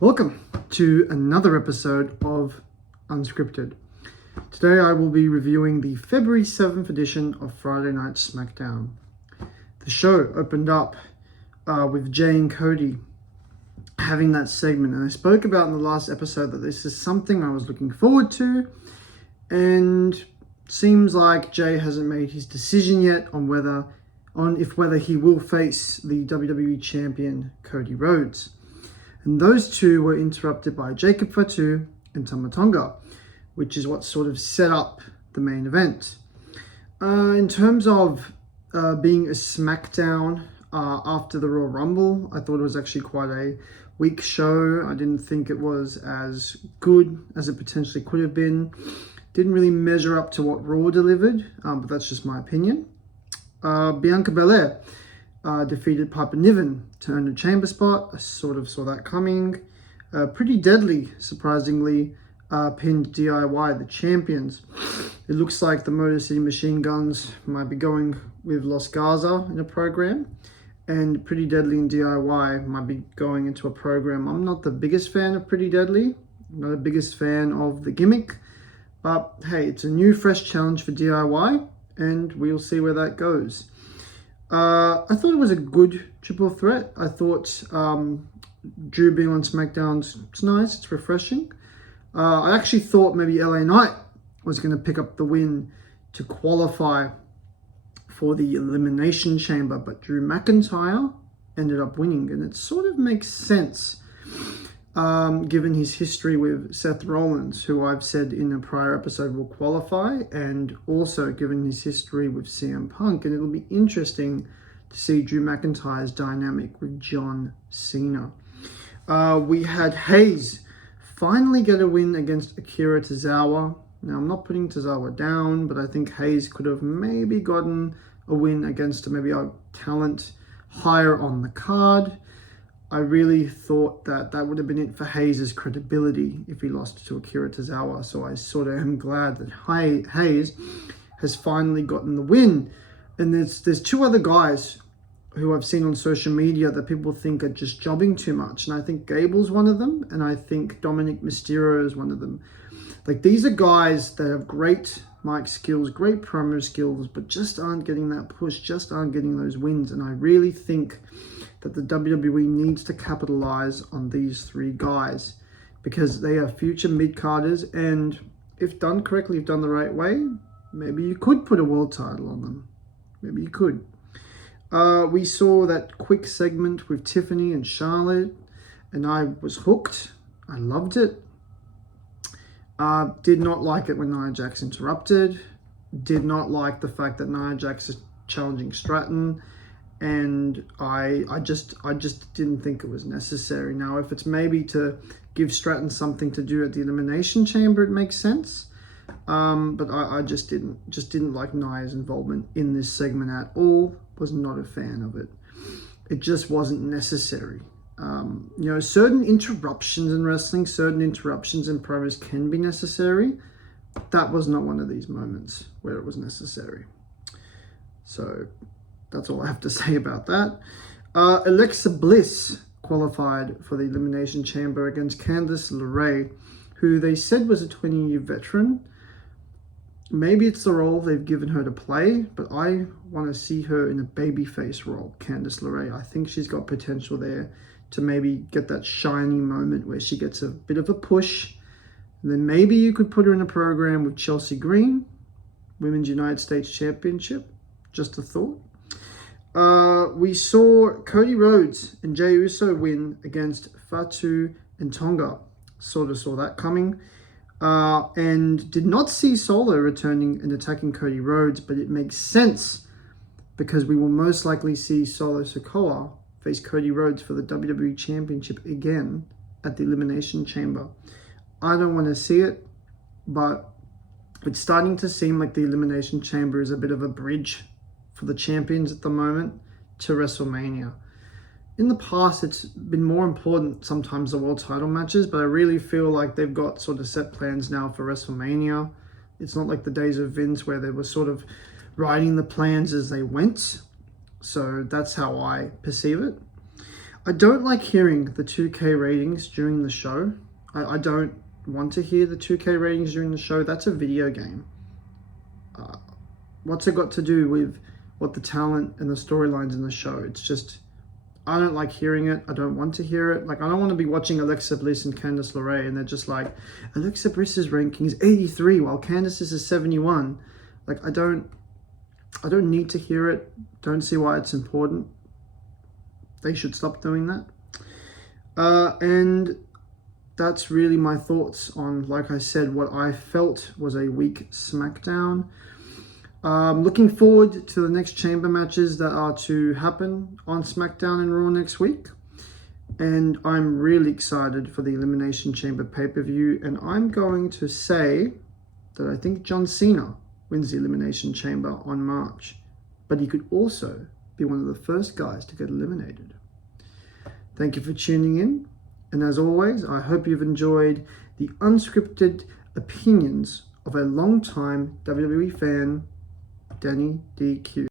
Welcome to another episode of Unscripted. Today I will be reviewing the February 7th edition of Friday Night Smackdown. The show opened up with Jay and Cody having that segment, and I spoke about in the last episode that this is something I was looking forward to, and seems like Jay hasn't made his decision yet on whether he will face the WWE champion Cody Rhodes. And those two were interrupted by Jacob Fatu and Tama Tonga, which is what sort of set up the main event. In terms of being a SmackDown after the Royal Rumble, I thought it was actually quite a weak show. I didn't think it was as good as it potentially could have been. Didn't really measure up to what Raw delivered, but that's just my opinion. Bianca Belair defeated Piper Niven to earn a chamber spot. I sort of saw that coming. Pretty Deadly, surprisingly, pinned DIY, the champions. It looks like the Motor City Machine Guns might be going with Los Garza in a program, and Pretty Deadly and DIY might be going into a program. I'm not the biggest fan of Pretty Deadly, not the biggest fan of the gimmick, but hey, it's a new fresh challenge for DIY, and we'll see where that goes. I thought it was a good triple threat. I thought Drew being on SmackDown's it's nice, it's refreshing. I actually thought maybe LA Knight was going to pick up the win to qualify for the Elimination Chamber, but Drew McIntyre ended up winning, and it sort of makes sense given his history with Seth Rollins, who I've said in a prior episode will qualify, and also given his history with CM Punk. And it'll be interesting to see Drew McIntyre's dynamic with John Cena. We had Hayes finally get a win against Akira Tozawa. Now, I'm not putting Tozawa down, but I think Hayes could have maybe gotten a win against maybe a talent higher on the card. I really thought that that would have been it for Hayes' credibility if he lost to Akira Tozawa. So I sort of am glad that Hayes has finally gotten the win. And there's two other guys who I've seen on social media that people think are just jobbing too much. And I think Gable's one of them, and I think Dominic Mysterio is one of them. Like, these are guys that have great mic skills, great promo skills, but just aren't getting that push, just aren't getting those wins. And I really think that the WWE needs to capitalize on these three guys, because they are future mid-carders, and if done correctly, if done the right way, maybe you could put a world title on them. Maybe you could. We saw that quick segment with Tiffany and Charlotte, and I was hooked. I loved it. Did not like it when Nia Jax interrupted. Did not like the fact that Nia Jax is challenging Stratton. And I just didn't think it was necessary. Now, if it's maybe to give Stratton something to do at the Elimination Chamber, it makes sense. But I just didn't like Nia's involvement in this segment at all. Was not a fan of it. It just wasn't necessary. Certain interruptions in wrestling, certain interruptions in promos can be necessary. That was not one of these moments where it was necessary. So that's all I have to say about that. Alexa Bliss qualified for the Elimination Chamber against Candice LeRae, who they said was a 20-year veteran. Maybe it's the role they've given her to play, but I want to see her in a babyface role, Candice LeRae. I think she's got potential there to maybe get that shiny moment where she gets a bit of a push. And then maybe you could put her in a program with Chelsea Green, Women's United States Championship. Just a thought. We saw Cody Rhodes and Jey Uso win against Fatu and Tonga. Sort of saw that coming. And did not see Solo returning and attacking Cody Rhodes, but it makes sense because we will most likely see Solo Sikoa face Cody Rhodes for the WWE Championship again at the Elimination Chamber. I don't want to see it, but it's starting to seem like the Elimination Chamber is a bit of a bridge for the champions at the moment to WrestleMania. In the past, it's been more important sometimes the world title matches, but I really feel like they've got sort of set plans now for WrestleMania. It's not like the days of Vince where they were sort of writing the plans as they went. So that's how I perceive it. I don't like hearing the 2K ratings during the show. I don't want to hear the 2K ratings during the show. That's a video game. What's it got to do with what the talent and the storylines in the show? It's just, I don't like hearing it. I don't want to hear it. Like, I don't want to be watching Alexa Bliss and Candice LeRae and they're just like, Alexa Bliss's ranking is 83 while Candice's is 71. Like, I don't need to hear it. Don't see why it's important. They should stop doing that. And that's really my thoughts on, like I said, what I felt was a weak SmackDown. Looking forward to the next chamber matches that are to happen on SmackDown and Raw next week. And I'm really excited for the Elimination Chamber pay-per-view. And I'm going to say that I think John Cena wins the Elimination Chamber on March. But he could also be one of the first guys to get eliminated. Thank you for tuning in. And as always, I hope you've enjoyed the unscripted opinions of a long-time WWE fan, Danny DQ.